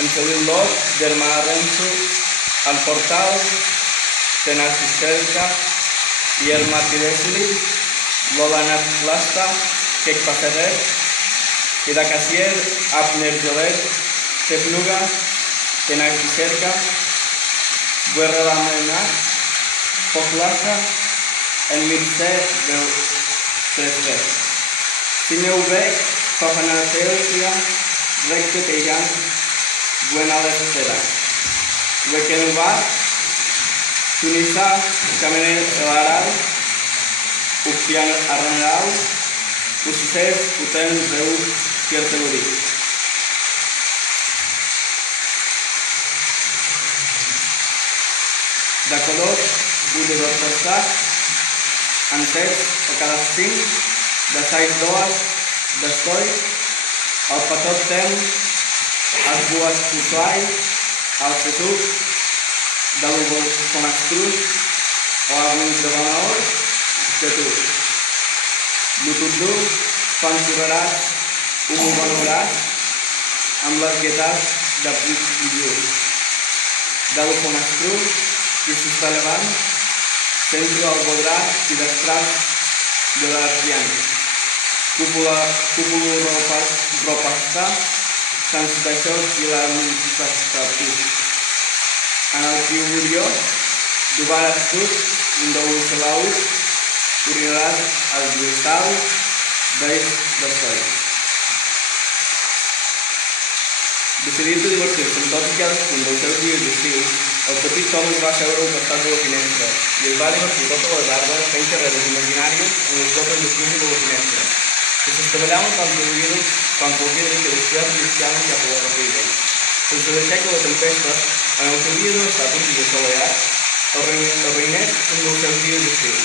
en celil·lot, germà Renzo, al portal, tena cisterca, ier Martiresli, Lola Natlasta, Kek Paseret, Ida Casier, Abner Jolet, Cefnuga, tena cisterca, Guerra Lamena, Poklasa, en mitse del Tresret. Sineubec, Fafanateotia, Recte Teigan, Buena Lestera. Wekenubat, Tunisa, Chamener Elaral, Upian Arrangal, Usisef, Uten, Zeu, Kierteluri. Dakodot, Bude Dortosa, Antex, Okarastin, Dasais Doas, Dastoi, Alpatot Tem, Asbuas Pusuai, Alfetuk, Dalubo Konastrus, Oabus Davanaor, Tetur. Lutudu, Panturarás, Umumanurás, Amlas Getas, Daplis Video. Dalu Konastrus, Yesus Taleban, Centro Albodrás, Tidastras, de la Artian. Cúpulo Ropasta, Sanstaixó i la Luntastatu. Analquiurio, Dubaras Tut, Indous Laus, Urinaràs al Gristal, Deis d'Estoi. Decidit de divertir-se amb tots i cadascun dels seus dies d'estiu, el petit Tom es va asseure al costat de la finestra i es va divertir tota la tarda fent carreres imaginàries en les gotes de pluja de la finestra, que s'estavellaven quan volgueren que les flors lliscaven cap a la rapella. Sense deixar que la tempesta, en el que havia d'haver estat un dia assolellat, el reinet un dels seus dies d'estiu.